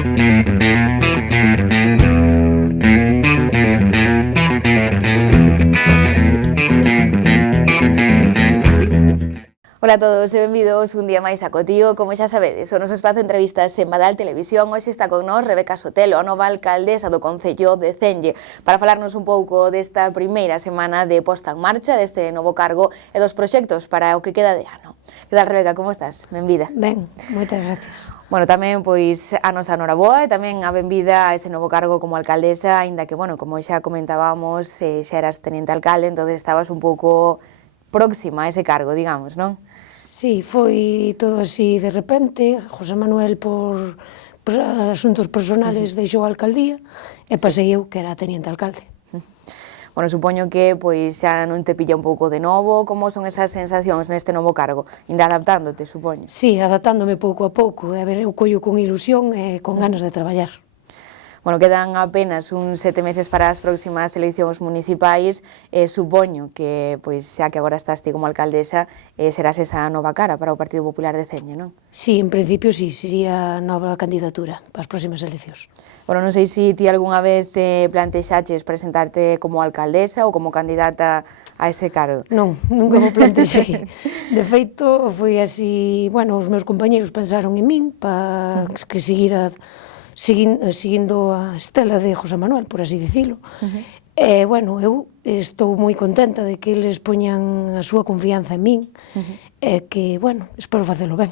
Ola a todos e benvidos un día máis a Cotío. Como xa sabedes, o noso espazo de entrevistas en Badal Televisión. Hoxe está con nós Rebeca Sotelo, a nova alcaldesa do Concello de Cenlle, para falarnos un pouco desta primeira semana de posta en marcha deste novo cargo e dos proxectos para o que queda de ano. Que tal, Rebeca, como estás? Benvida. Ben, moitas gracias. Bueno, tamén, pois, a nosa noraboa e tamén a benvida a ese novo cargo como alcaldesa, aínda que, bueno, como xa comentábamos, xa eras teniente alcalde, entón estabas un pouco próxima a ese cargo, digamos, non? Sí, foi todo así de repente. José Manuel, por asuntos personales, deixou a alcaldía e pasei eu, que era teniente alcalde. Bueno, supoño que pois xa non te pilla un pouco de novo. Como son esas sensacións neste novo cargo? Ainda adaptándote, supoño. Sí, adaptándome pouco a pouco. A ver, eu collo con ilusión e con ganas de traballar. Bueno, quedan apenas uns 7 meses para as próximas eleccións municipais. Supoño que, pois, xa que agora estás ti como alcaldesa, serás esa nova cara para o Partido Popular de Cenlle, non? Sí, en principio sí, sería nova candidatura para as próximas eleccións. Bueno, non sei se ti algunha vez plantexaches presentarte como alcaldesa ou como candidata a ese cargo. Non, nunca me plantexei. De feito, foi así, bueno, os meus compañeiros pensaron en min para que seguindo a estela de José Manuel, por así dicilo. E, bueno, eu estou moi contenta de que eles poñan a súa confianza en min e que, bueno, espero facelo ben.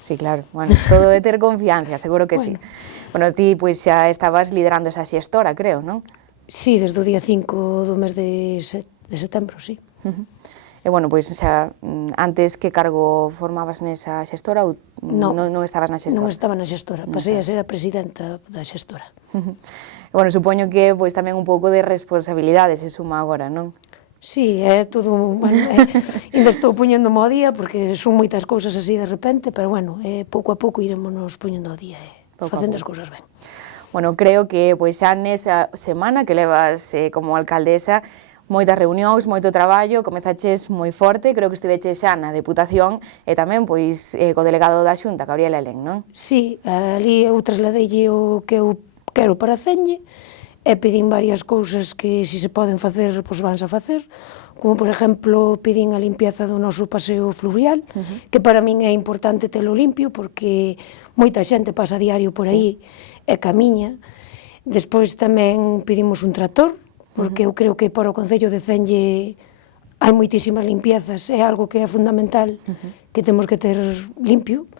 Sí, claro, bueno, todo é ter confianza, seguro que sí. Bueno, ti pois xa estabas liderando esa xestora, creo, non? Sí, desde o día 5 do mes de setembro, sí. E, bueno, pois xa, antes que cargo formabas nesa xestora ou non estabas na xestora? Non estaba na xestora, pasei a ser a presidenta da xestora. E, bueno, supoño que pois tamén un pouco de responsabilidade se suma agora, non? Sí, é todo, bueno, ainda estou poñéndome ao día porque son moitas cousas así de repente, pero, bueno, pouco a pouco iremos poñendo ao día e facendo as cousas ben. Bueno, creo que pois xa nesa semana que levas como alcaldesa, moitas reunións, moito traballo, comezaches moi forte, creo que estiveches xa na Deputación e tamén pois co delegado da Xunta, Gabriel Helén, non? Sí, ali eu trasladeille o que eu quero para Cenlle e pedín varias cousas que se poden facer, pois vanse a facer, como por exemplo pedín a limpieza do noso paseo fluvial, que para min é importante telo limpio porque moita xente pasa a diario por aí e camiña. Despois tamén pedimos un tractor, porque eu creo que para o Concello de Cenlle hai moitísimas limpiezas, é algo que é fundamental que temos que ter limpio.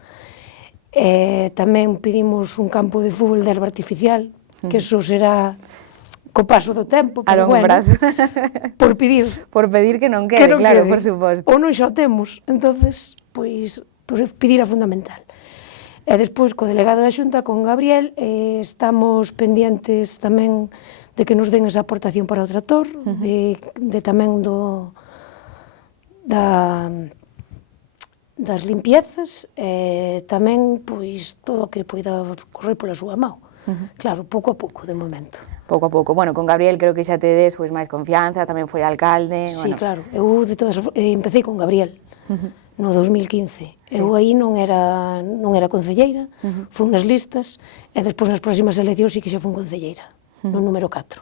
Tamén pedimos un campo de fútbol de herba artificial, que eso será co paso do tempo, pero bueno, por pedir. Por pedir que non quede, claro, por suposto. Ou non xa o temos, entonces, pois, pedir é fundamental. E despois, co delegado da Xunta, con Gabriel, estamos pendientes tamén de que nos den esa aportación para o tractor, de tamén das limpiezas, e tamén, pois, todo o que poida correr pola súa mão. Claro, pouco a pouco, de momento. Pouco a pouco. Bueno, con Gabriel creo que xa tedes pois máis confianza, tamén foi alcalde. Sí, claro. Eu, de todas empecé con Gabriel no 2015. Eu aí non era concelleira, fui nas listas, e despois nas próximas eleccións sí que xa fui concelleira, no número 4.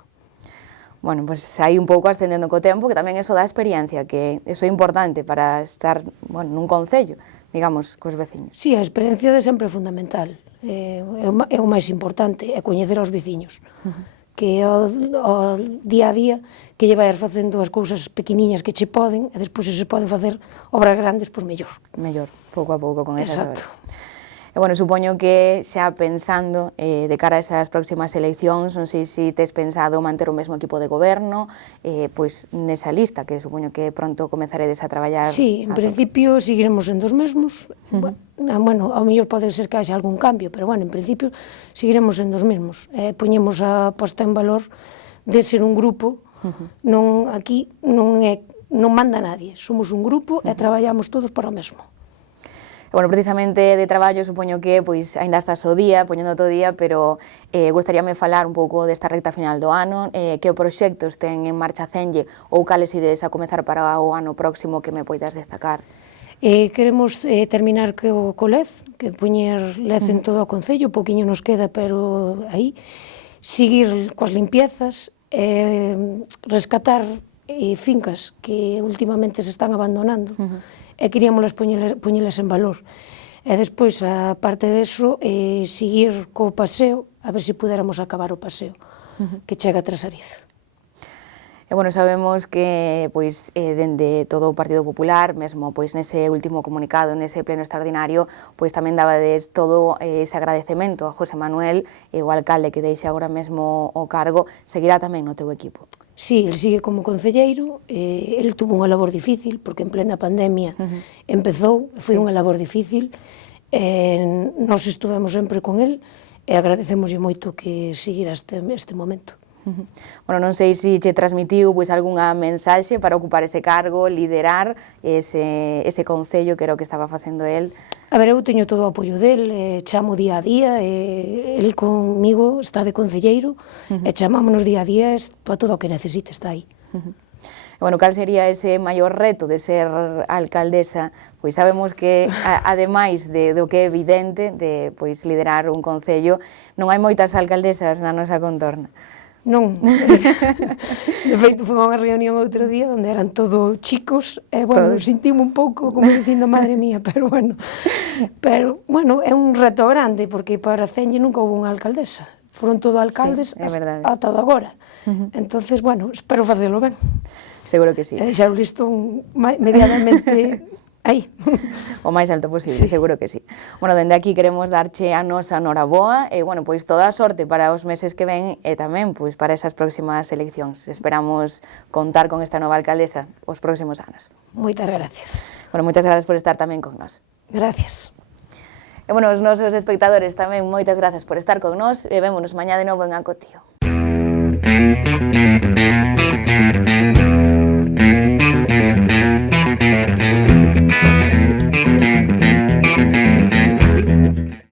Bueno, pois aí un pouco ascendendo co tempo, que tamén eso dá experiencia, que eso é importante para estar, bueno, nun concello, digamos, cos veciños. Sí, a experiencia de sempre é fundamental, é o máis importante, é coñecer aos veciños, que ao día a día que lle vais facendo as cousas pequeniñas que che poden, e despois se poden facer obras grandes, pois mellor. Mellor, pouco a pouco con esas obras. Exacto. E, bueno, supoño que xa pensando de cara a esas próximas eleccións, non sei se tes pensado manter o mesmo equipo de goberno, pois nesa lista, que supoño que pronto comezaredes a traballar. Sí, en principio seguiremos sendo os mesmos. Bueno, ao mellor pode ser que haxa algún cambio, pero, bueno, en principio seguiremos sendo os mesmos. Poñemos a posta en valor de ser un grupo, aquí non manda nadie, somos un grupo e traballamos todos para o mesmo. Bueno, precisamente de traballo, supoño que pois aínda estás o día, poñendo todo o día, pero gustaríame falar un pouco desta recta final do ano, que proxectos ten en marcha Cenlle ou cales ideas a comezar para o ano próximo que me poidas destacar? Queremos terminar co lez, que poñer lez en todo o Concello, poquinho nos queda, pero aí, seguir coas limpiezas, rescatar fincas que últimamente se están abandonando, e queríamos poñelas en valor. E despois, a parte deso, seguir co paseo, a ver se pudéramos acabar o paseo, que chega a Trasariz. E, bueno, sabemos que, pois, dende todo o Partido Popular, mesmo, pois, nese último comunicado, nese pleno extraordinario, pois, tamén dabades todo ese agradecemento a José Manuel, o alcalde que deixa agora mesmo o cargo, seguirá tamén no teu equipo. Sí, el sigue como concelleiro, el tuvo unha labor difícil, porque en plena pandemia empezou, foi unha labor difícil, nós estuvemos sempre con el, e agradecemoslle moito que seguira este momento. Bueno, non sei se che transmitiu pois algunha mensaxe para ocupar ese cargo, liderar ese concello que era o que estaba facendo el. A ver, eu teño todo o apoio del, chamo día a día, el comigo está de concelleiro, e chamámonos día a día para todo o que necesite, está aí. Bueno, cal sería ese maior reto de ser alcaldesa? Pois sabemos que, ademais do que é evidente, de pois liderar un concello, non hai moitas alcaldesas na nosa contorna. Non, de feito foi unha reunión outro día onde eran todo chicos, e, bueno, sentime un pouco como dicindo, madre mía, pero, bueno, é un reto grande, porque para Cenlle nunca houve unha alcaldesa, foron todo alcaldes ata de agora, entonces, bueno, espero facelo ben. Seguro que sí. E deixar o listón medianamente aí. O máis alto posible, seguro que sí. Bueno, dende aquí queremos darche a nosa noraboa e, bueno, pois toda a sorte para os meses que ven e tamén pois para esas próximas eleccións. Esperamos contar con esta nova alcaldesa os próximos anos. Moitas gracias. Bueno, moitas gracias por estar tamén con nós. Gracias. E, bueno, os nosos espectadores tamén moitas gracias por estar con nós e vémonos mañá de novo en Acotío.